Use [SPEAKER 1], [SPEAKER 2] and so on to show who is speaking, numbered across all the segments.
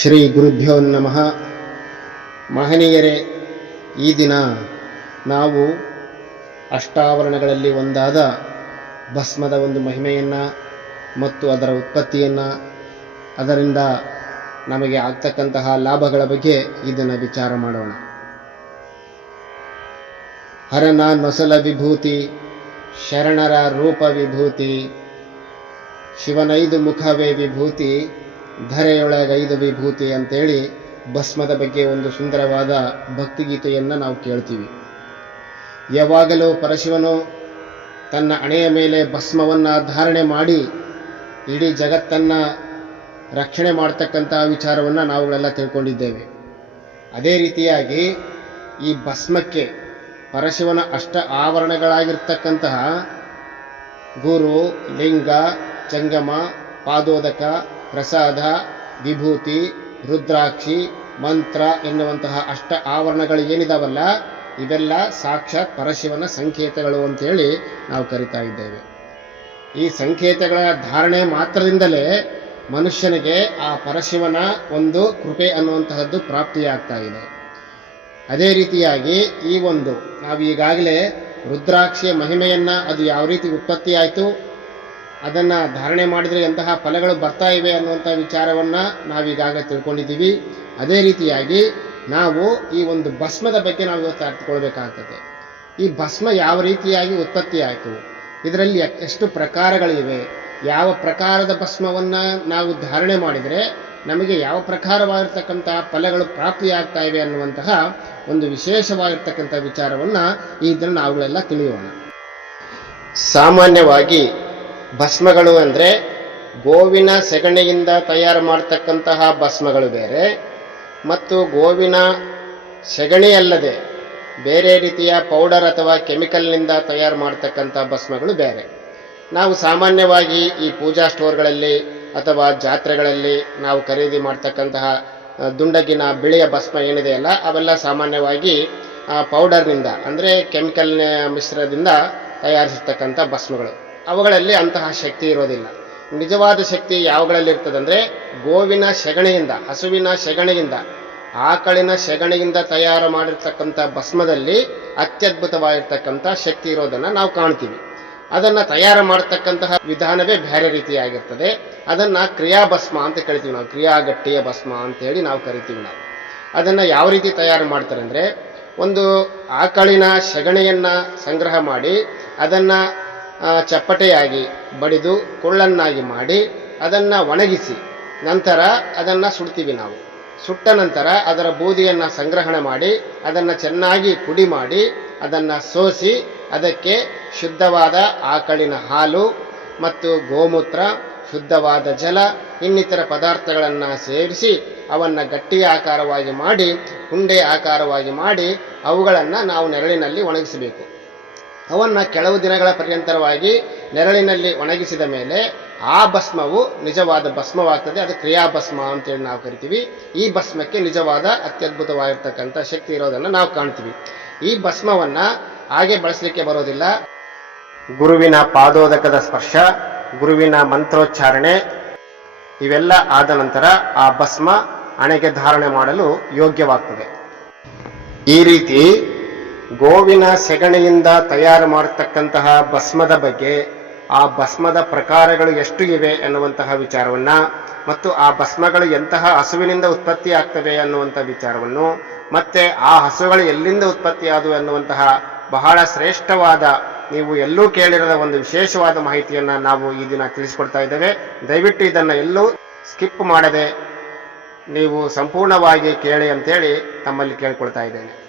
[SPEAKER 1] ಶ್ರೀ ಗುರುಭ್ಯೋ ನಮಃ. ಮಹನೀಯರೇ, ಈ ದಿನ ನಾವು ಅಷ್ಟಾವರಣಗಳಲ್ಲಿ ಒಂದಾದ ಭಸ್ಮದ ಒಂದು ಮಹಿಮೆಯನ್ನು ಮತ್ತು ಅದರ ಉತ್ಪತ್ತಿಯನ್ನು, ಅದರಿಂದ ನಮಗೆ ಆಗ್ತಕ್ಕಂತಹ ಲಾಭಗಳ ಬಗ್ಗೆ ಇದನ್ನು ವಿಚಾರ ಮಾಡೋಣ. ಹರನ ನೊಸಲ ವಿಭೂತಿ, ಶರಣರ ರೂಪ ವಿಭೂತಿ, ಶಿವನೈದು ಮುಖವೇ ವಿಭೂತಿ ಧರೆಯೊಳಗೈದು ವಿಭೂತಿ ಅಂತೇಳಿ ಭಸ್ಮದ ಬಗ್ಗೆ ಒಂದು ಸುಂದರವಾದ ಭಕ್ತಿಗೀತೆಯನ್ನು ನಾವು ಕೇಳ್ತೀವಿ. ಯಾವಾಗಲೂ ಪರಶಿವನು ತನ್ನ ಅಣೆಯ ಮೇಲೆ ಭಸ್ಮವನ್ನು ಧಾರಣೆ ಮಾಡಿ ಇಡೀ ಜಗತ್ತನ್ನು ರಕ್ಷಣೆ ಮಾಡ್ತಕ್ಕಂಥ ವಿಚಾರವನ್ನು ನಾವುಗಳೆಲ್ಲ ತಿಳ್ಕೊಂಡಿದ್ದೇವೆ. ಅದೇ ರೀತಿಯಾಗಿ ಈ ಭಸ್ಮಕ್ಕೆ ಪರಶಿವನ ಅಷ್ಟ ಆವರಣಗಳಾಗಿರ್ತಕ್ಕಂತಹ ಗುರು, ಲಿಂಗ, ಜಂಗಮ, ಪಾದೋದಕ ಪ್ರಸಾದ, ವಿಭೂತಿ, ರುದ್ರಾಕ್ಷಿ, ಮಂತ್ರ ಎನ್ನುವಂತಹ ಅಷ್ಟ ಆವರಣಗಳು ಏನಿದಾವಲ್ಲ, ಇವೆಲ್ಲ ಸಾಕ್ಷಾತ್ ಪರಶಿವನ ಸಂಕೇತಗಳು ಅಂತೇಳಿ ನಾವು ಕರಿತಾ ಇದ್ದೇವೆ. ಈ ಸಂಕೇತಗಳ ಧಾರಣೆ ಮಾತ್ರದಿಂದಲೇ ಮನುಷ್ಯನಿಗೆ ಆ ಪರಶಿವನ ಒಂದು ಕೃಪೆ ಅನ್ನುವಂತಹದ್ದು ಪ್ರಾಪ್ತಿಯಾಗ್ತಾ ಇದೆ. ಅದೇ ರೀತಿಯಾಗಿ ಈ ಒಂದು ನಾವು ಈಗಾಗಲೇ ರುದ್ರಾಕ್ಷಿಯ ಮಹಿಮೆಯನ್ನು ಅದು ಯಾವ ರೀತಿ ಉತ್ಪತ್ತಿ ಆಯಿತು ಅದನ್ನ ಧಾರಣೆ ಮಾಡಿದರೆ ಎಂತಹ ಫಲಗಳು ಬರ್ತಾ ಇವೆ ಅನ್ನುವಂಥ ವಿಚಾರವನ್ನು ನಾವೀಗಾಗಲೇ ತಿಳ್ಕೊಂಡಿದ್ದೀವಿ. ಅದೇ ರೀತಿಯಾಗಿ ನಾವು ಈ ಒಂದು ಭಸ್ಮದ ಬಗ್ಗೆ ನಾವು ಇವತ್ತು ಅರ್ಥಕೊಳ್ಬೇಕಾಗ್ತದೆ ಈ ಭಸ್ಮ ಯಾವ ರೀತಿಯಾಗಿ ಉತ್ಪತ್ತಿ ಆಯಿತು? ಇದರಲ್ಲಿ ಎಷ್ಟು ಪ್ರಕಾರಗಳಿವೆ? ಯಾವ ಪ್ರಕಾರದ ಭಸ್ಮವನ್ನು ನಾವು ಧಾರಣೆ ಮಾಡಿದರೆ ನಮಗೆ ಯಾವ ಪ್ರಕಾರವಾಗಿರ್ತಕ್ಕಂತಹ ಫಲಗಳು ಪ್ರಾಪ್ತಿಯಾಗ್ತಾ ಇವೆ ಅನ್ನುವಂತಹ ಒಂದು ವಿಶೇಷವಾಗಿರ್ತಕ್ಕಂಥ ವಿಚಾರವನ್ನು ಈ ದಿನ ನಾವುಗಳೆಲ್ಲ ತಿಳಿಯೋಣ. ಸಾಮಾನ್ಯವಾಗಿ ಭಸ್ಮಗಳು ಅಂದರೆ ಗೋವಿನ ಸೆಗಣಿಯಿಂದ ತಯಾರು ಮಾಡ್ತಕ್ಕಂತಹ ಭಸ್ಮಗಳು ಬೇರೆ. ಮತ್ತು ಗೋವಿನ ಸೆಗಣಿ ಅಲ್ಲದೆ ಬೇರೆ ರೀತಿಯ ಪೌಡರ್ ಅಥವಾ ಕೆಮಿಕಲ್ನಿಂದ ತಯಾರು ಮಾಡ್ತಕ್ಕಂಥ ಭಸ್ಮಗಳು ಬೇರೆ. ನಾವು ಸಾಮಾನ್ಯವಾಗಿ ಈ ಪೂಜಾ ಸ್ಟೋರ್ಗಳಲ್ಲಿ ಅಥವಾ ಜಾತ್ರೆಗಳಲ್ಲಿ ನಾವು ಖರೀದಿ ಮಾಡ್ತಕ್ಕಂತಹ ದುಂಡಗಿನ ಬಿಳಿಯ ಭಸ್ಮ ಏನಿದೆಯಲ್ಲ ಅವೆಲ್ಲ ಸಾಮಾನ್ಯವಾಗಿ ಪೌಡರ್ನಿಂದ ಅಂದರೆ ಕೆಮಿಕಲ್ ಮಿಶ್ರದಿಂದ ತಯಾರಿಸಿರ್ತಕ್ಕಂಥ ಭಸ್ಮಗಳು. ಅವುಗಳಲ್ಲಿ ಅಂತಹ ಶಕ್ತಿ ಇರೋದಿಲ್ಲ. ನಿಜವಾದ ಶಕ್ತಿ ಯಾವುಗಳಲ್ಲಿ ಇರ್ತದಂದ್ರೆ ಗೋವಿನ ಸೆಗಣಿಯಿಂದ ಹಸುವಿನ ಸೆಗಣಿಯಿಂದ ಆಕಳಿನ ಸೆಗಣಿಯಿಂದ ತಯಾರು ಮಾಡಿರ್ತಕ್ಕಂಥ ಭಸ್ಮದಲ್ಲಿ ಅತ್ಯದ್ಭುತವಾಗಿರ್ತಕ್ಕಂಥ ಶಕ್ತಿ ಇರೋದನ್ನು ನಾವು ಕಾಣ್ತೀವಿ. ಅದನ್ನು ತಯಾರು ಮಾಡತಕ್ಕಂತಹ ವಿಧಾನವೇ ಬೇರೆ ರೀತಿಯಾಗಿರ್ತದೆ. ಅದನ್ನ ಕ್ರಿಯಾಭಸ್ಮ ಅಂತ ಕರಿತೀವಿ ನಾವು. ಕ್ರಿಯಾಗಟ್ಟಿಯ ಭಸ್ಮ ಅಂತ ಹೇಳಿ ನಾವು ಕರಿತೀವಿ ನಾವು. ಅದನ್ನು ಯಾವ ರೀತಿ ತಯಾರು ಮಾಡ್ತಾರೆ ಅಂದರೆ ಒಂದು ಆಕಳಿನ ಸೆಗಣೆಯನ್ನು ಸಂಗ್ರಹ ಮಾಡಿ ಅದನ್ನ ಚಪ್ಪಟೆಯಾಗಿ ಬಡಿದು ಕೊಳ್ಳನ್ನಾಗಿ ಮಾಡಿ ಅದನ್ನು ಒಣಗಿಸಿ ನಂತರ ಅದನ್ನು ಸುಡ್ತೀವಿ ನಾವು. ಸುಟ್ಟ ನಂತರ ಅದರ ಬೂದಿಯನ್ನು ಸಂಗ್ರಹಣೆ ಮಾಡಿ ಅದನ್ನು ಚೆನ್ನಾಗಿ ಪುಡಿ ಮಾಡಿ ಅದನ್ನು ಸೋಸಿ ಅದಕ್ಕೆ ಶುದ್ಧವಾದ ಆಕಳಿನ ಹಾಲು ಮತ್ತು ಗೋಮೂತ್ರ, ಶುದ್ಧವಾದ ಜಲ, ಇನ್ನಿತರ ಪದಾರ್ಥಗಳನ್ನು ಸೇರಿಸಿ ಅವನ್ನು ಗಟ್ಟಿಯ ಆಕಾರವಾಗಿ ಮಾಡಿ ಹುಂಡೆ ಆಕಾರವಾಗಿ ಮಾಡಿ ಅವುಗಳನ್ನು ನಾವು ನೆರಳಿನಲ್ಲಿ ಒಣಗಿಸಬೇಕು. ಅವನ್ನ ಕೆಲವು ದಿನಗಳ ಪರ್ಯಂತರವಾಗಿ ನೆರಳಿನಲ್ಲಿ ಒಣಗಿಸಿದ ಮೇಲೆ ಆ ಭಸ್ಮವು ನಿಜವಾದ ಭಸ್ಮವಾಗ್ತದೆ. ಅದು ಕ್ರಿಯಾಭಸ್ಮ ಅಂತೇಳಿ ನಾವು ಕರಿತೀವಿ. ಈ ಭಸ್ಮಕ್ಕೆ ನಿಜವಾದ ಅತ್ಯದ್ಭುತವಾಗಿರ್ತಕ್ಕಂಥ ಶಕ್ತಿ ಇರೋದನ್ನು ನಾವು ಕಾಣ್ತೀವಿ. ಈ ಭಸ್ಮವನ್ನು ಹಾಗೆ ಬಳಸಲಿಕ್ಕೆ ಬರೋದಿಲ್ಲ. ಗುರುವಿನ ಪಾದೋದಕದ ಸ್ಪರ್ಶ, ಗುರುವಿನ ಮಂತ್ರೋಚ್ಚಾರಣೆ, ಇವೆಲ್ಲ ಆದ ನಂತರ ಆ ಭಸ್ಮ ಹಣೆಗೆ ಧಾರಣೆ ಮಾಡಲು ಯೋಗ್ಯವಾಗ್ತದೆ. ಈ ರೀತಿ ಗೋವಿನ ಸೆಗಣಿಯಿಂದ ತಯಾರು ಮಾಡತಕ್ಕಂತಹ ಭಸ್ಮದ ಬಗ್ಗೆ, ಆ ಭಸ್ಮದ ಪ್ರಕಾರಗಳು ಎಷ್ಟು ಇವೆ ಎನ್ನುವಂತಹ ವಿಚಾರವನ್ನ, ಮತ್ತು ಆ ಭಸ್ಮಗಳು ಎಂತಹ ಹಸುವಿನಿಂದ ಉತ್ಪತ್ತಿ ಆಗ್ತವೆ ಅನ್ನುವಂಥ ವಿಚಾರವನ್ನು, ಮತ್ತೆ ಆ ಹಸುಗಳು ಎಲ್ಲಿಂದ ಉತ್ಪತ್ತಿ ಆದವು ಎನ್ನುವಂತಹ ಬಹಳ ಶ್ರೇಷ್ಠವಾದ, ನೀವು ಎಲ್ಲೂ ಕೇಳಿರದ ಒಂದು ವಿಶೇಷವಾದ ಮಾಹಿತಿಯನ್ನ ನಾವು ಈ ದಿನ ತಿಳಿಸ್ಕೊಡ್ತಾ ಇದ್ದೇವೆ. ದಯವಿಟ್ಟು ಇದನ್ನ ಎಲ್ಲೂ ಸ್ಕಿಪ್ ಮಾಡದೆ ನೀವು ಸಂಪೂರ್ಣವಾಗಿ ಕೇಳಿ ಅಂತೇಳಿ ತಮ್ಮಲ್ಲಿ ಕೇಳ್ಕೊಳ್ತಾ ಇದ್ದೇನೆ.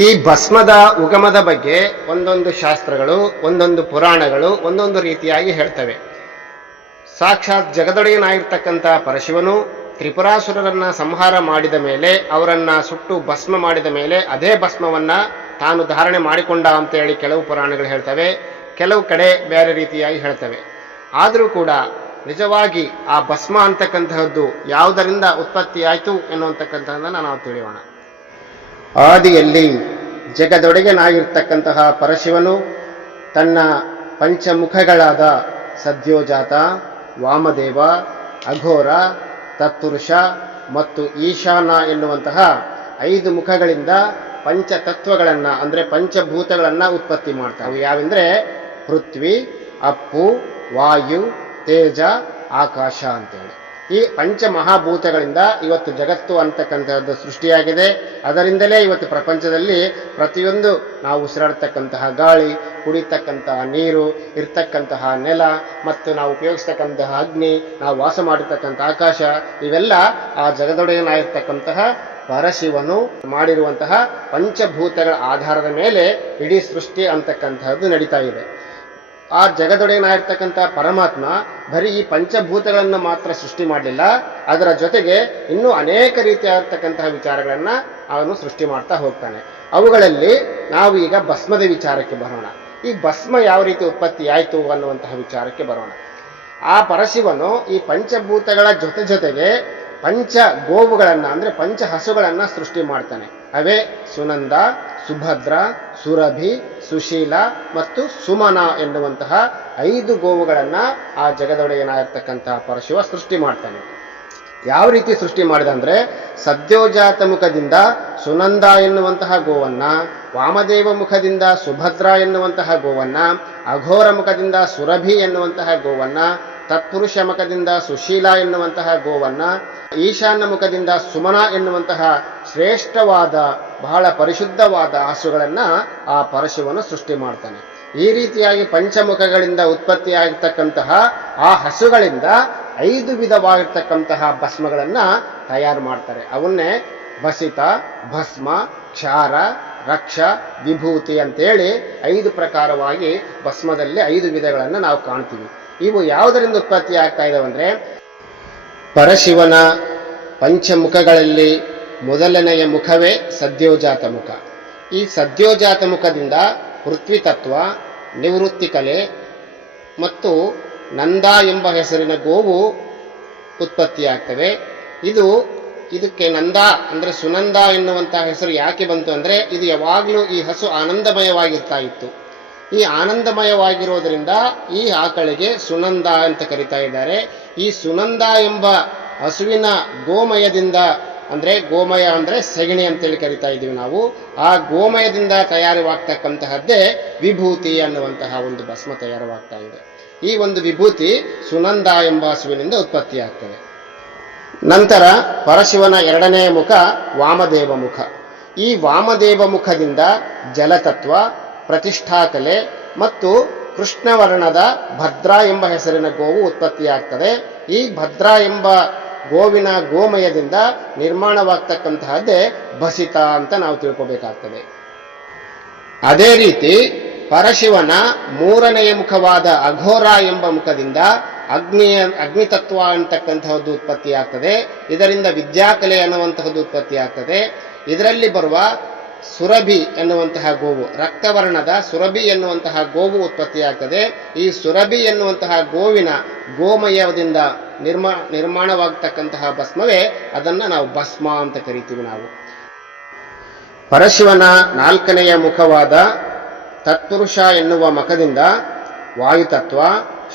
[SPEAKER 1] ಈ ಭಸ್ಮದ ಉಗಮದ ಬಗ್ಗೆ ಒಂದೊಂದು ಶಾಸ್ತ್ರಗಳು, ಒಂದೊಂದು ಪುರಾಣಗಳು ಒಂದೊಂದು ರೀತಿಯಾಗಿ ಹೇಳ್ತವೆ. ಸಾಕ್ಷಾತ್ ಜಗದೊಡೆಯನಾಗಿರ್ತಕ್ಕಂಥ ಪರಶಿವನು ತ್ರಿಪುರಾಸುರರನ್ನ ಸಂಹಾರ ಮಾಡಿದ ಮೇಲೆ, ಅವರನ್ನ ಸುಟ್ಟು ಭಸ್ಮ ಮಾಡಿದ ಮೇಲೆ ಅದೇ ಭಸ್ಮವನ್ನ ತಾನು ಧಾರಣೆ ಮಾಡಿಕೊಂಡ ಅಂತೇಳಿ ಕೆಲವು ಪುರಾಣಗಳು ಹೇಳ್ತವೆ. ಕೆಲವು ಕಡೆ ಬೇರೆ ರೀತಿಯಾಗಿ ಹೇಳ್ತವೆ. ಆದರೂ ಕೂಡ ನಿಜವಾಗಿ ಆ ಭಸ್ಮ ಅಂತಕ್ಕಂತಹದ್ದು ಯಾವುದರಿಂದ ಉತ್ಪತ್ತಿಯಾಯಿತು ಎನ್ನುವಂತಕ್ಕಂಥದ್ದನ್ನು ನಾವು ತಿಳಿಯೋಣ. ಆದಿಯಲ್ಲಿ ಜಗದೊಡೆಯನಾಗಿರ್ತಕ್ಕಂತಹ ಪರಶಿವನು ತನ್ನ ಪಂಚಮುಖಗಳಾದ ಸದ್ಯೋಜಾತ, ವಾಮದೇವ, ಅಘೋರ ತತ್ಪುರುಷ ಮತ್ತು ಈಶಾನ ಎನ್ನುವಂತಹ ಐದು ಮುಖಗಳಿಂದ ಪಂಚತತ್ವಗಳನ್ನ, ಅಂದರೆ ಪಂಚಭೂತಗಳನ್ನು ಉತ್ಪತ್ತಿ ಮಾಡ್ತಾವೆ ಯಾವೆಂದ್ರೆ ಪೃಥ್ವಿ, ಅಪ್ಪು, ವಾಯು, ತೇಜ, ಆಕಾಶ ಅಂತೇಳಿ. ಈ ಪಂಚ ಮಹಾಭೂತಗಳಿಂದ ಇವತ್ತು ಜಗತ್ತು ಅಂತಕ್ಕಂಥದ್ದು ಸೃಷ್ಟಿಯಾಗಿದೆ. ಅದರಿಂದಲೇ ಇವತ್ತು ಪ್ರಪಂಚದಲ್ಲಿ ಪ್ರತಿಯೊಂದು ನಾವು ಉಸಿರಾಡ್ತಕ್ಕಂತಹ ಗಾಳಿ, ಕುಡಿತಕ್ಕಂತಹ ನೀರು, ಇರ್ತಕ್ಕಂತಹ ನೆಲ, ಮತ್ತು ನಾವು ಉಪಯೋಗಿಸ್ತಕ್ಕಂತಹ ಅಗ್ನಿ, ನಾವು ವಾಸ ಮಾಡಿರ್ತಕ್ಕಂಥ ಆಕಾಶ, ಇವೆಲ್ಲ ಆ ಜಗದೊಡೆಯನಾಗಿರ್ತಕ್ಕಂತಹ ಪರಶಿವನು ಮಾಡಿರುವಂತಹ ಪಂಚಭೂತಗಳ ಆಧಾರದ ಮೇಲೆ ಇಡೀ ಸೃಷ್ಟಿ ಅಂತಕ್ಕಂತಹದ್ದು ನಡೀತಾ ಇದೆ. ಆ ಜಗದೊಡೆಯನಾಗಿರ್ತಕ್ಕಂಥ ಪರಮಾತ್ಮ ಬರೀ ಈ ಪಂಚಭೂತಗಳನ್ನು ಮಾತ್ರ ಸೃಷ್ಟಿ ಮಾಡಲಿಲ್ಲ. ಅದರ ಜೊತೆಗೆ ಇನ್ನೂ ಅನೇಕ ರೀತಿಯಾಗಿರ್ತಕ್ಕಂತಹ ವಿಚಾರಗಳನ್ನು ಅವನು ಸೃಷ್ಟಿ ಮಾಡ್ತಾ ಹೋಗ್ತಾನೆ. ಅವುಗಳಲ್ಲಿ ನಾವು ಈಗ ಭಸ್ಮದ ವಿಚಾರಕ್ಕೆ ಬರೋಣ. ಈ ಭಸ್ಮ ಯಾವ ರೀತಿ ಉತ್ಪತ್ತಿ ಆಯಿತು ಅನ್ನುವಂತಹ ವಿಚಾರಕ್ಕೆ ಬರೋಣ. ಆ ಪರಶಿವನು ಈ ಪಂಚಭೂತಗಳ ಜೊತೆ ಜೊತೆಗೆ ಪಂಚ ಗೋವುಗಳನ್ನು ಅಂದರೆ ಪಂಚ ಹಸುಗಳನ್ನು ಸೃಷ್ಟಿ ಮಾಡ್ತಾನೆ. ಅವೇ ಸುನಂದ ಸುಭದ್ರ, ಸುರಭಿ, ಸುಶೀಲ ಮತ್ತು ಸುಮನ ಎನ್ನುವಂತಹ ಐದು ಗೋವುಗಳನ್ನ ಆ ಜಗದೊಡೆಯನಾಗಿರ್ತಕ್ಕಂತಹ ಪರಶಿವ ಸೃಷ್ಟಿ ಮಾಡ್ತಾನೆ. ಯಾವ ರೀತಿ ಸೃಷ್ಟಿ ಮಾಡಿದ ಅಂದ್ರೆ ಸದ್ಯೋಜಾತ ಮುಖದಿಂದ ಸುನಂದ ಎನ್ನುವಂತಹ ಗೋವನ್ನ, ವಾಮದೇವ ಮುಖದಿಂದ ಸುಭದ್ರ ಎನ್ನುವಂತಹ ಗೋವನ್ನ, ಅಘೋರ ಮುಖದಿಂದ ಸುರಭಿ ಎನ್ನುವಂತಹ ಗೋವನ್ನ, ತತ್ಪುರುಷ ಮುಖದಿಂದ ಸುಶೀಲ ಎನ್ನುವಂತಹ ಗೋವನ್ನ, ಈಶಾನ್ಯ ಮುಖದಿಂದ ಸುಮನ ಎನ್ನುವಂತಹ ಶ್ರೇಷ್ಠವಾದ ಬಹಳ ಪರಿಶುದ್ಧವಾದ ಹಸುಗಳನ್ನ ಆ ಪರಶುವನ್ನು ಸೃಷ್ಟಿ ಮಾಡ್ತಾನೆ. ಈ ರೀತಿಯಾಗಿ ಪಂಚಮುಖಗಳಿಂದ ಉತ್ಪತ್ತಿಯಾಗಿರ್ತಕ್ಕಂತಹ ಆ ಹಸುಗಳಿಂದ ಐದು ವಿಧವಾಗಿರ್ತಕ್ಕಂತಹ ಭಸ್ಮಗಳನ್ನ ತಯಾರು ಮಾಡ್ತಾರೆ. ಅವನ್ನೇ ಬಸಿತ ಭಸ್ಮ, ಕ್ಷಾರ, ರಕ್ಷ, ವಿಭೂತಿ ಅಂತೇಳಿ ಐದು ಪ್ರಕಾರವಾಗಿ ಭಸ್ಮದಲ್ಲಿ ಐದು ವಿಧಗಳನ್ನು ನಾವು ಕಾಣ್ತೀವಿ. ಇವು ಯಾವುದರಿಂದ ಉತ್ಪತ್ತಿ ಆಗ್ತಾ ಇದಾವೆ ಅಂದ್ರೆ ಪರಶಿವನ ಪಂಚಮುಖಗಳಲ್ಲಿ ಮೊದಲನೆಯ ಮುಖವೇ ಸದ್ಯೋಜಾತ ಮುಖ. ಈ ಸದ್ಯೋಜಾತ ಮುಖದಿಂದ ಪೃಥ್ವಿ ತತ್ವ ನಿವೃತ್ತಿ ಕಲೆ ಮತ್ತು ನಂದ ಎಂಬ ಹೆಸರಿನ ಗೋವು ಉತ್ಪತ್ತಿಯಾಗ್ತವೆ. ಇದು, ಇದಕ್ಕೆ ನಂದ ಅಂದರೆ ಸುನಂದ ಎನ್ನುವಂತಹ ಹೆಸರು ಯಾಕೆ ಬಂತು ಅಂದರೆ ಇದು ಯಾವಾಗಲೂ ಈ ಹಸು ಆನಂದಮಯವಾಗಿರ್ತಾ ಇತ್ತು. ಈ ಆನಂದಮಯವಾಗಿರೋದರಿಂದ ಈ ಆಕಳಿಗೆ ಸುನಂದ ಅಂತ ಕರಿತಾ ಇದ್ದಾರೆ. ಈ ಸುನಂದ ಎಂಬ ಹಸುವಿನ ಗೋಮಯದಿಂದ ಅಂದ್ರೆ ಗೋಮಯ ಅಂದ್ರೆ ಸೆಗಣಿ ಅಂತೇಳಿ ಕರಿತಾ ಇದ್ದೀವಿ ನಾವು. ಆ ಗೋಮಯದಿಂದ ತಯಾರವಾಗ್ತಕ್ಕಂತಹದ್ದೇ ವಿಭೂತಿ ಅನ್ನುವಂತಹ ಒಂದು ಭಸ್ಮ ತಯಾರವಾಗ್ತಾ ಇದೆ. ಈ ಒಂದು ವಿಭೂತಿ ಸುನಂದ ಎಂಬ ಹಸುವಿನಿಂದ ಉತ್ಪತ್ತಿಯಾಗ್ತದೆ ನಂತರ ಪರಶಿವನ ಎರಡನೆಯ ಮುಖ ವಾಮದೇವ ಮುಖ. ಈ ವಾಮದೇವ ಮುಖದಿಂದ ಜಲತತ್ವ, ಪ್ರತಿಷ್ಠಾಕಲೆ ಮತ್ತು ಕೃಷ್ಣವರ್ಣದ ಭದ್ರಾ ಎಂಬ ಹೆಸರಿನ ಗೋವು ಉತ್ಪತ್ತಿಯಾಗ್ತದೆ. ಈ ಭದ್ರಾ ಎಂಬ ಗೋವಿನ ಗೋಮಯದಿಂದ ನಿರ್ಮಾಣವಾಗ್ತಕ್ಕಂತಹದ್ದೇ ಭಸಿತ ಅಂತ ನಾವು ತಿಳ್ಕೋಬೇಕಾಗ್ತದೆ. ಅದೇ ರೀತಿ ಪರಶಿವನ ಮೂರನೆಯ ಮುಖವಾದ ಅಘೋರ ಎಂಬ ಮುಖದಿಂದ ಅಗ್ನಿಯ ಅಗ್ನಿತತ್ವ ಅಂತಕ್ಕಂತಹದ್ದು ಉತ್ಪತ್ತಿಯಾಗ್ತದೆ. ಇದರಿಂದ ವಿದ್ಯಾಕಲೆ ಅನ್ನುವಂತಹದ್ದು ಉತ್ಪತ್ತಿಯಾಗ್ತದೆ. ಇದರಲ್ಲಿ ಬರುವ ಸುರಭಿ ಎನ್ನುವಂತಹ ಗೋವು, ರಕ್ತವರ್ಣದ ಸುರಭಿ ಎನ್ನುವಂತಹ ಗೋವು ಉತ್ಪತ್ತಿಯಾಗ್ತದೆ. ಈ ಸುರಭಿ ಎನ್ನುವಂತಹ ಗೋವಿನ ಗೋಮಯದಿಂದ ನಿರ್ಮಾ, ನಿರ್ಮಾಣವಾಗತಕ್ಕಂತಹ ಭಸ್ಮವೇ ಅದನ್ನ ನಾವು ಭಸ್ಮ ಅಂತ ಕರಿತೀವಿ ನಾವು. ಪರಶಿವನ ನಾಲ್ಕನೆಯ ಮುಖವಾದ ತತ್ಪುರುಷ ಎನ್ನುವ ಮಖದಿಂದ ವಾಯುತತ್ವ,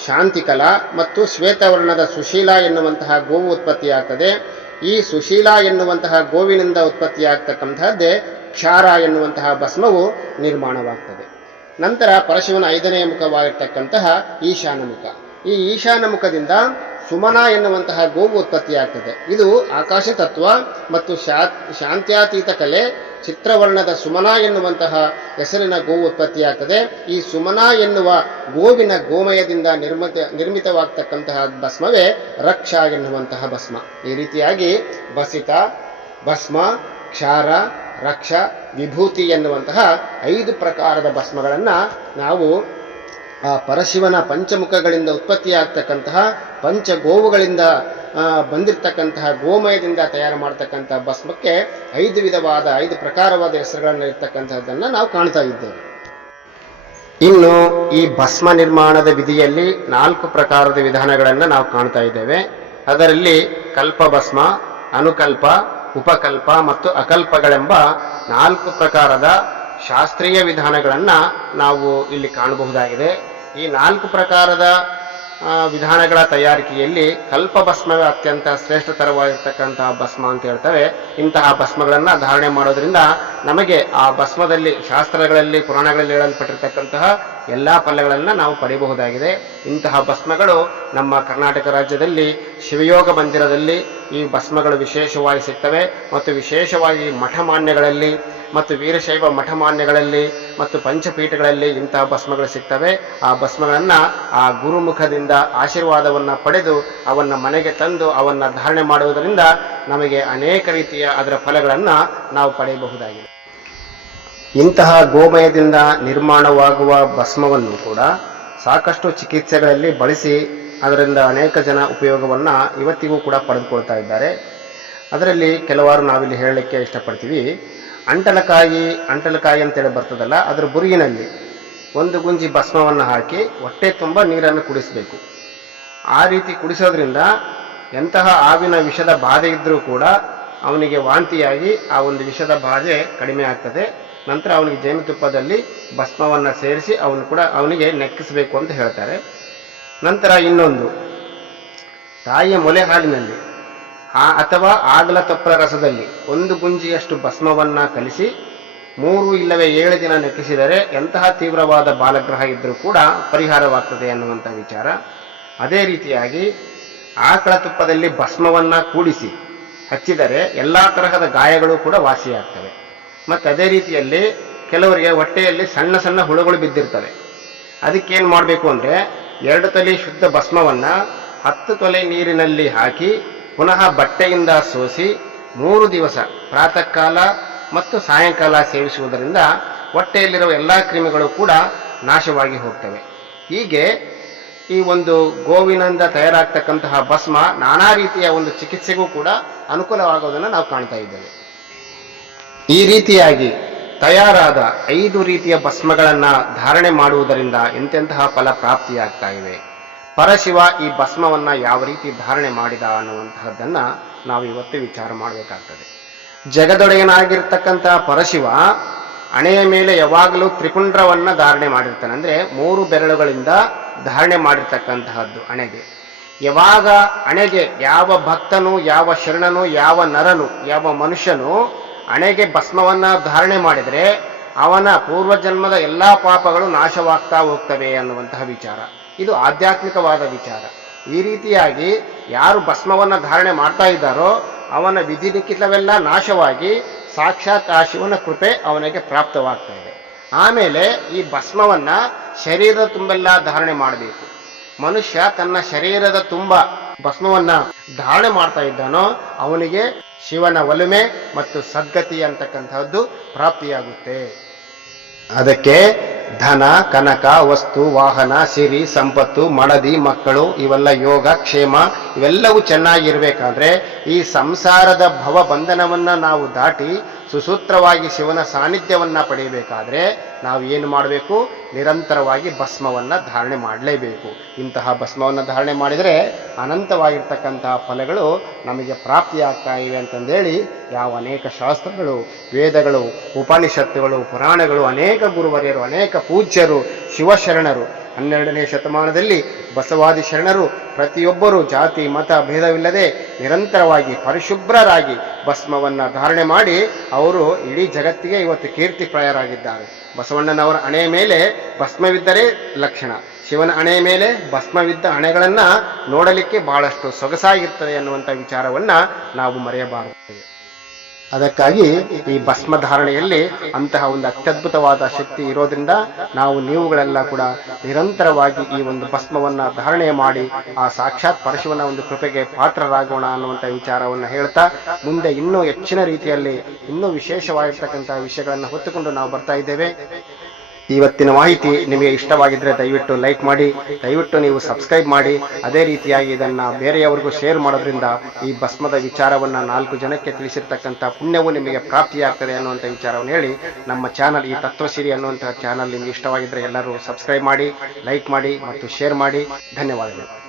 [SPEAKER 1] ಶಾಂತಿಕಲ ಮತ್ತು ಶ್ವೇತವರ್ಣದ ಸುಶೀಲ ಎನ್ನುವಂತಹ ಗೋವು ಉತ್ಪತ್ತಿಯಾಗ್ತದೆ. ಈ ಸುಶೀಲ ಎನ್ನುವಂತಹ ಗೋವಿನಿಂದ ಉತ್ಪತ್ತಿಯಾಗ್ತಕ್ಕಂತಹದ್ದೇ ಕ್ಷಾರ ಎನ್ನುವಂತಹ ಭಸ್ಮವು ನಿರ್ಮಾಣವಾಗ್ತದೆ. ನಂತರ ಪರಶಿವನ ಐದನೆಯ ಮುಖವಾಗಿರ್ತಕ್ಕಂತಹ ಈಶಾನ ಮುಖ ಈ ಈಶಾನ ಮುಖದಿಂದ ಸುಮನ ಎನ್ನುವಂತಹ ಗೋವು ಉತ್ಪತ್ತಿಯಾಗ್ತದೆ. ಇದು ಆಕಾಶ ತತ್ವ ಮತ್ತು ಶಾಂತ್ಯಾತೀತ ಕಲೆ, ಚಿತ್ರವರ್ಣದ ಸುಮನ ಎನ್ನುವಂತಹ ಹೆಸರಿನ ಗೋವು ಉತ್ಪತ್ತಿಯಾಗ್ತದೆ. ಈ ಸುಮನ ಎನ್ನುವ ಗೋವಿನ ಗೋಮಯದಿಂದ ನಿರ್ಮಿತ, ನಿರ್ಮಿತವಾಗ್ತಕ್ಕಂತಹ ಭಸ್ಮವೇ ರಕ್ಷ ಎನ್ನುವಂತಹ ಭಸ್ಮ. ಈ ರೀತಿಯಾಗಿ ಬಸಿತ ಭಸ್ಮ, ಕ್ಷಾರ, ರಕ್ಷ, ವಿಭೂತಿ ಎನ್ನುವಂತಹ ಐದು ಪ್ರಕಾರದ ಭಸ್ಮಗಳನ್ನು ನಾವು ಆ ಪರಶಿವನ ಪಂಚಮುಖಗಳಿಂದ ಉತ್ಪತ್ತಿಯಾಗ್ತಕ್ಕಂತಹ ಪಂಚ ಗೋವುಗಳಿಂದ ಬಂದಿರತಕ್ಕಂತಹ ಗೋಮಯದಿಂದ ತಯಾರು ಮಾಡತಕ್ಕಂತಹ ಭಸ್ಮಕ್ಕೆ ಐದು ವಿಧವಾದ, ಐದು ಪ್ರಕಾರವಾದ ಹೆಸರುಗಳನ್ನು ಇರ್ತಕ್ಕಂತಹದ್ದನ್ನ ನಾವು ಕಾಣ್ತಾ ಇದ್ದೇವೆ. ಇನ್ನು ಈ ಭಸ್ಮ ನಿರ್ಮಾಣದ ವಿಧಿಯಲ್ಲಿ ನಾಲ್ಕು ಪ್ರಕಾರದ ವಿಧಾನಗಳನ್ನು ನಾವು ಕಾಣ್ತಾ ಇದ್ದೇವೆ. ಅದರಲ್ಲಿ ಕಲ್ಪ ಭಸ್ಮ, ಅನುಕಲ್ಪ, ಉಪಕಲ್ಪ ಮತ್ತು ಅಕಲ್ಪಗಳೆಂಬ ನಾಲ್ಕು ಪ್ರಕಾರದ ಶಾಸ್ತ್ರೀಯ ವಿಧಾನಗಳನ್ನು ನಾವು ಇಲ್ಲಿ ಕಾಣಬಹುದಾಗಿದೆ. ಈ ನಾಲ್ಕು ಪ್ರಕಾರದ ವಿಧಾನಗಳ ತಯಾರಿಕೆಯಲ್ಲಿ ಕಲ್ಪಭಸ್ಮವೇ ಅತ್ಯಂತ ಶ್ರೇಷ್ಠತರವಾಗಿರ್ತಕ್ಕಂತಹ ಭಸ್ಮ ಅಂತ ಹೇಳ್ತೇವೆ. ಇಂತಹ ಭಸ್ಮಗಳನ್ನು ಧಾರಣೆ ಮಾಡೋದ್ರಿಂದ ನಮಗೆ ಆ ಭಸ್ಮದಲ್ಲಿ ಶಾಸ್ತ್ರಗಳಲ್ಲಿ, ಪುರಾಣಗಳಲ್ಲಿ ಹೇಳಲ್ಪಟ್ಟಿರ್ತಕ್ಕಂತಹ ಎಲ್ಲ ಫಲಗಳನ್ನು ನಾವು ಪಡೆಯಬಹುದಾಗಿದೆ. ಇಂತಹ ಭಸ್ಮಗಳು ನಮ್ಮ ಕರ್ನಾಟಕ ರಾಜ್ಯದಲ್ಲಿ ಶಿವಯೋಗ ಮಂದಿರದಲ್ಲಿ ಈ ಭಸ್ಮಗಳು ವಿಶೇಷವಾಗಿ ಸಿಗ್ತವೆ. ಮತ್ತು ವಿಶೇಷವಾಗಿ ಮಠಮಾನ್ಯಗಳಲ್ಲಿ ಮತ್ತು ವೀರಶೈವ ಮಠಮಾನ್ಯಗಳಲ್ಲಿ ಮತ್ತು ಪಂಚಪೀಠಗಳಲ್ಲಿ ಇಂತಹ ಭಸ್ಮಗಳು ಸಿಗ್ತವೆ. ಆ ಭಸ್ಮಗಳನ್ನು ಆ ಗುರುಮುಖದಿಂದ ಆಶೀರ್ವಾದವನ್ನು ಪಡೆದು ಅವನ್ನು ಮನೆಗೆ ತಂದು ಅವನ್ನು ಧಾರಣೆ ಮಾಡುವುದರಿಂದ ನಮಗೆ ಅನೇಕ ರೀತಿಯ ಅದರ ಫಲಗಳನ್ನು ನಾವು ಪಡೆಯಬಹುದಾಗಿದೆ. ಇಂತಹ ಗೋಮಯದಿಂದ ನಿರ್ಮಾಣವಾಗುವ ಭಸ್ಮವನ್ನು ಕೂಡ ಸಾಕಷ್ಟು ಚಿಕಿತ್ಸೆಗಳಲ್ಲಿ ಬಳಸಿ ಅದರಿಂದ ಅನೇಕ ಜನ ಉಪಯೋಗವನ್ನು ಇವತ್ತಿಗೂ ಕೂಡ ಪಡೆದುಕೊಳ್ತಾ ಇದ್ದಾರೆ. ಅದರಲ್ಲಿ ಕೆಲವಾರು ನಾವಿಲ್ಲಿ ಹೇಳಲಿಕ್ಕೆ ಇಷ್ಟಪಡ್ತೀವಿ. ಅಂಟಲಕಾಯಿ ಅಂಟಲಕಾಯಿ ಅಂತೇಳಿ ಬರ್ತದಲ್ಲ, ಅದರ ಬುರುಗಿನಲ್ಲಿ ಒಂದು ಗುಂಜಿ ಭಸ್ಮವನ್ನು ಹಾಕಿ ಹೊಟ್ಟೆ ತುಂಬ ನೀರನ್ನು ಕುಡಿಸಬೇಕು. ಆ ರೀತಿ ಕುಡಿಸೋದ್ರಿಂದ ಎಂತಹ ಆವಿನ ವಿಷದ ಬಾಧೆ ಇದ್ದರೂ ಕೂಡ ಅವನಿಗೆ ವಾಂತಿಯಾಗಿ ಆ ಒಂದು ವಿಷದ ಬಾಧೆ ಕಡಿಮೆ ಆಗ್ತದೆ. ನಂತರ ಅವನಿಗೆ ಜೇನುತುಪ್ಪದಲ್ಲಿ ಭಸ್ಮವನ್ನು ಸೇರಿಸಿ ಅವನು ಕೂಡ ಅವನಿಗೆ ನೆಕ್ಕಿಸಬೇಕು ಅಂತ ಹೇಳ್ತಾರೆ. ನಂತರ ಇನ್ನೊಂದು, ತಾಯಿಯ ಮೊಲೆ ಹಾಲಿನಲ್ಲಿ, ಆ ಅಥವಾ ಆಗಲ ತಪ್ಪಲ ರಸದಲ್ಲಿ ಒಂದು ಗುಂಜಿಯಷ್ಟು ಭಸ್ಮವನ್ನು ಕಲಿಸಿ, ಮೂರು ಇಲ್ಲವೇ ಏಳು ದಿನ ನೆಕ್ಕಿಸಿದರೆ ಎಂತಹ ತೀವ್ರವಾದ ಬಾಲಗ್ರಹ ಇದ್ದರೂ ಕೂಡ ಪರಿಹಾರವಾಗ್ತದೆ ಅನ್ನುವಂಥ ವಿಚಾರ. ಅದೇ ರೀತಿಯಾಗಿ ಆಕಳ ತುಪ್ಪದಲ್ಲಿ ಭಸ್ಮವನ್ನು ಕೂಡಿಸಿ ಹಚ್ಚಿದರೆ ಎಲ್ಲ ತರಹದ ಗಾಯಗಳು ಕೂಡ ವಾಸಿಯಾಗ್ತವೆ. ಮತ್ತು ಅದೇ ರೀತಿಯಲ್ಲಿ ಕೆಲವರಿಗೆ ಹೊಟ್ಟೆಯಲ್ಲಿ ಸಣ್ಣ ಸಣ್ಣ ಹುಳುಗಳು ಬಿದ್ದಿರ್ತವೆ. ಅದಕ್ಕೇನು ಮಾಡಬೇಕು ಅಂದರೆ ಎರಡು ತಲೆ ಶುದ್ಧ ಭಸ್ಮವನ್ನು ಹತ್ತು ತೊಲೆ ನೀರಿನಲ್ಲಿ ಹಾಕಿ ಪುನಃ ಬಟ್ಟೆಯಿಂದ ಸೋಸಿ ಮೂರು ದಿವಸ ಪ್ರಾತಃ ಕಾಲ ಮತ್ತು ಸಾಯಂಕಾಲ ಸೇವಿಸುವುದರಿಂದ ಹೊಟ್ಟೆಯಲ್ಲಿರುವ ಎಲ್ಲ ಕ್ರಿಮಿಗಳು ಕೂಡ ನಾಶವಾಗಿ ಹೋಗ್ತವೆ. ಹೀಗೆ ಈ ಒಂದು ಗೋವಿನಿಂದ ತಯಾರಾಗ್ತಕ್ಕಂತಹ ಭಸ್ಮ ನಾನಾ ರೀತಿಯ ಒಂದು ಚಿಕಿತ್ಸೆಗೂ ಕೂಡ ಅನುಕೂಲವಾಗೋದನ್ನು ನಾವು ಕಾಣ್ತಾ ಇದ್ದೇವೆ. ಈ ರೀತಿಯಾಗಿ ತಯಾರಾದ ಐದು ರೀತಿಯ ಭಸ್ಮಗಳನ್ನು ಧಾರಣೆ ಮಾಡುವುದರಿಂದ ಎಂತೆಂತಹ ಫಲ ಪ್ರಾಪ್ತಿಯಾಗ್ತಾ ಇವೆ. ಪರಶಿವ ಈ ಭಸ್ಮವನ್ನ ಯಾವ ರೀತಿ ಧಾರಣೆ ಮಾಡಿದ ಅನ್ನುವಂತಹದ್ದನ್ನ ನಾವು ಇವತ್ತು ವಿಚಾರ ಮಾಡಬೇಕಾಗ್ತದೆ. ಜಗದೊಡೆಯನಾಗಿರ್ತಕ್ಕಂತಹ ಪರಶಿವ ಹಣೆಯ ಮೇಲೆ ಯಾವಾಗಲೂ ತ್ರಿಪುಂಡ್ರವನ್ನ ಧಾರಣೆ ಮಾಡಿರ್ತಾನೆ. ಅಂದ್ರೆ ಮೂರು ಬೆರಳುಗಳಿಂದ ಧಾರಣೆ ಮಾಡಿರ್ತಕ್ಕಂತಹದ್ದು ಹಣೆಗೆ. ಯಾವಾಗ ಹಣೆಗೆ ಯಾವ ಭಕ್ತನು, ಯಾವ ಶರಣನು, ಯಾವ ನರನು, ಯಾವ ಮನುಷ್ಯನು ಹಣೆಗೆ ಭಸ್ಮವನ್ನ ಧಾರಣೆ ಮಾಡಿದರೆ ಅವನ ಪೂರ್ವಜನ್ಮದ ಎಲ್ಲ ಪಾಪಗಳು ನಾಶವಾಗ್ತಾ ಹೋಗ್ತವೆ ಅನ್ನುವಂತಹ ವಿಚಾರ. ಇದು ಆಧ್ಯಾತ್ಮಿಕವಾದ ವಿಚಾರ. ಈ ರೀತಿಯಾಗಿ ಯಾರು ಭಸ್ಮವನ್ನ ಧಾರಣೆ ಮಾಡ್ತಾ ಇದ್ದಾರೋ ಅವನ ವಿಧಿ ಲಿಖಿತವೆಲ್ಲ ನಾಶವಾಗಿ ಸಾಕ್ಷಾತ್ ಆ ಶಿವನ ಕೃಪೆ ಅವನಿಗೆ ಪ್ರಾಪ್ತವಾಗ್ತಾ ಇದೆ. ಆಮೇಲೆ ಈ ಭಸ್ಮವನ್ನ ಶರೀರದ ತುಂಬೆಲ್ಲ ಧಾರಣೆ ಮಾಡಬೇಕು. ಮನುಷ್ಯ ತನ್ನ ಶರೀರದ ತುಂಬ ಭಸ್ಮವನ್ನ ಧಾರಣೆ ಮಾಡ್ತಾ ಇದ್ದಾನೋ ಅವನಿಗೆ ಶಿವನ ಒಲುಮೆ ಮತ್ತು ಸದ್ಗತಿ ಅಂತಕ್ಕಂತಹದ್ದು ಪ್ರಾಪ್ತಿಯಾಗುತ್ತೆ. ಅದಕ್ಕೆ ಧನ, ಕನಕ, ವಸ್ತು, ವಾಹನ, ಸಿರಿ, ಸಂಪತ್ತು, ಮಡದಿ, ಮಕ್ಕಳು, ಇವೆಲ್ಲ ಯೋಗ, ಕ್ಷೇಮ, ಇವೆಲ್ಲವೂ ಚೆನ್ನಾಗಿರ್ಬೇಕಾದ್ರೆ ಈ ಸಂಸಾರದ ಭವ ಬಂಧನವನ್ನ ನಾವು ದಾಟಿ ಸುಸೂತ್ರವಾಗಿ ಶಿವನ ಸಾನ್ನಿಧ್ಯವನ್ನು ಪಡೆಯಬೇಕಾದ್ರೆ ನಾವು ಏನು ಮಾಡಬೇಕು? ನಿರಂತರವಾಗಿ ಭಸ್ಮವನ್ನು ಧಾರಣೆ ಮಾಡಲೇಬೇಕು. ಇಂತಹ ಭಸ್ಮವನ್ನು ಧಾರಣೆ ಮಾಡಿದರೆ ಅನಂತವಾಗಿರ್ತಕ್ಕಂತಹ ಫಲಗಳು ನಮಗೆ ಪ್ರಾಪ್ತಿಯಾಗ್ತಾ ಇವೆ ಅಂತಂದೇಳಿ ಯಾವ ಅನೇಕ ಶಾಸ್ತ್ರಗಳು, ವೇದಗಳು, ಉಪನಿಷತ್ತುಗಳು, ಪುರಾಣಗಳು, ಅನೇಕ ಗುರುವರಿಯರು, ಅನೇಕ ಪೂಜ್ಯರು, ಶಿವಶರಣರು ಹನ್ನೆರಡನೇ ಶತಮಾನದಲ್ಲಿ ಬಸವಾದಿ ಶರಣರು ಪ್ರತಿಯೊಬ್ಬರೂ ಜಾತಿ, ಮತ, ಭೇದವಿಲ್ಲದೆ ನಿರಂತರವಾಗಿ ಪರಿಶುಭ್ರರಾಗಿ ಭಸ್ಮವನ್ನು ಧಾರಣೆ ಮಾಡಿ ಅವರು ಇಡೀ ಜಗತ್ತಿಗೆ ಇವತ್ತು ಕೀರ್ತಿಪ್ರಾಯರಾಗಿದ್ದಾರೆ ಬಸವಣ್ಣನವರ ಹಣೆಯ ಮೇಲೆ ಭಸ್ಮವಿದ್ದರೆ ಲಕ್ಷಣ. ಶಿವನ ಹಣೆಯ ಮೇಲೆ ಭಸ್ಮವಿದ್ದ ಹಣೆಗಳನ್ನು ನೋಡಲಿಕ್ಕೆ ಬಹಳಷ್ಟು ಸೊಗಸಾಗಿರ್ತದೆ ಅನ್ನುವಂಥ ವಿಚಾರವನ್ನ ನಾವು ಮರೆಯಬಾರದು. ಅದಕ್ಕಾಗಿ ಈ ಭಸ್ಮಧಾರಣೆಯಲ್ಲಿ ಅಂತಹ ಒಂದು ಅತ್ಯದ್ಭುತವಾದ ಶಕ್ತಿ ಇರೋದ್ರಿಂದ ನಾವು ನೀವುಗಳೆಲ್ಲ ಕೂಡ ನಿರಂತರವಾಗಿ ಈ ಒಂದು ಭಸ್ಮವನ್ನ ಧಾರಣೆ ಮಾಡಿ ಆ ಸಾಕ್ಷಾತ್ ಪರಶುವನ ಒಂದು ಕೃಪೆಗೆ ಪಾತ್ರರಾಗೋಣ ಅನ್ನುವಂಥ ವಿಚಾರವನ್ನು ಹೇಳ್ತಾ ಮುಂದೆ ಇನ್ನೂ ಹೆಚ್ಚಿನ ರೀತಿಯಲ್ಲಿ ಇನ್ನೂ ವಿಶೇಷವಾಗಿರ್ತಕ್ಕಂತಹ ವಿಷಯಗಳನ್ನು ಹೊತ್ತುಕೊಂಡು ನಾವು ಬರ್ತಾ ಇದ್ದೇವೆ. ಇವತ್ತಿನ ಮಾಹಿತಿ ನಿಮಗೆ ಇಷ್ಟವಾಗಿದ್ರೆ ದಯವಿಟ್ಟು ಲೈಕ್ ಮಾಡಿ, ದಯವಿಟ್ಟು ನೀವು ಸಬ್ಸ್ಕ್ರೈಬ್ ಮಾಡಿ. ಅದೇ ರೀತಿಯಾಗಿ ಇದನ್ನು ಬೇರೆಯವರಿಗೂ ಶೇರ್ ಮಾಡೋದ್ರಿಂದ ಈ ಭಸ್ಮದ ವಿಚಾರವನ್ನ ನಾಲ್ಕು ಜನಕ್ಕೆ ತಿಳಿಸಿರ್ತಕ್ಕಂಥ ಪುಣ್ಯವು ನಿಮಗೆ ಪ್ರಾಪ್ತಿಯಾಗ್ತದೆ ಅನ್ನುವಂಥ ವಿಚಾರವನ್ನು ಹೇಳಿ ನಮ್ಮ ಚಾನಲ್ ಈ ತತ್ವಸಿರಿ ಅನ್ನುವಂಥ ಚಾನಲ್ ನಿಮಗೆ ಇಷ್ಟವಾಗಿದ್ರೆ ಎಲ್ಲರೂ ಸಬ್ಸ್ಕ್ರೈಬ್ ಮಾಡಿ, ಲೈಕ್ ಮಾಡಿ ಮತ್ತು ಶೇರ್ ಮಾಡಿ. ಧನ್ಯವಾದಗಳು.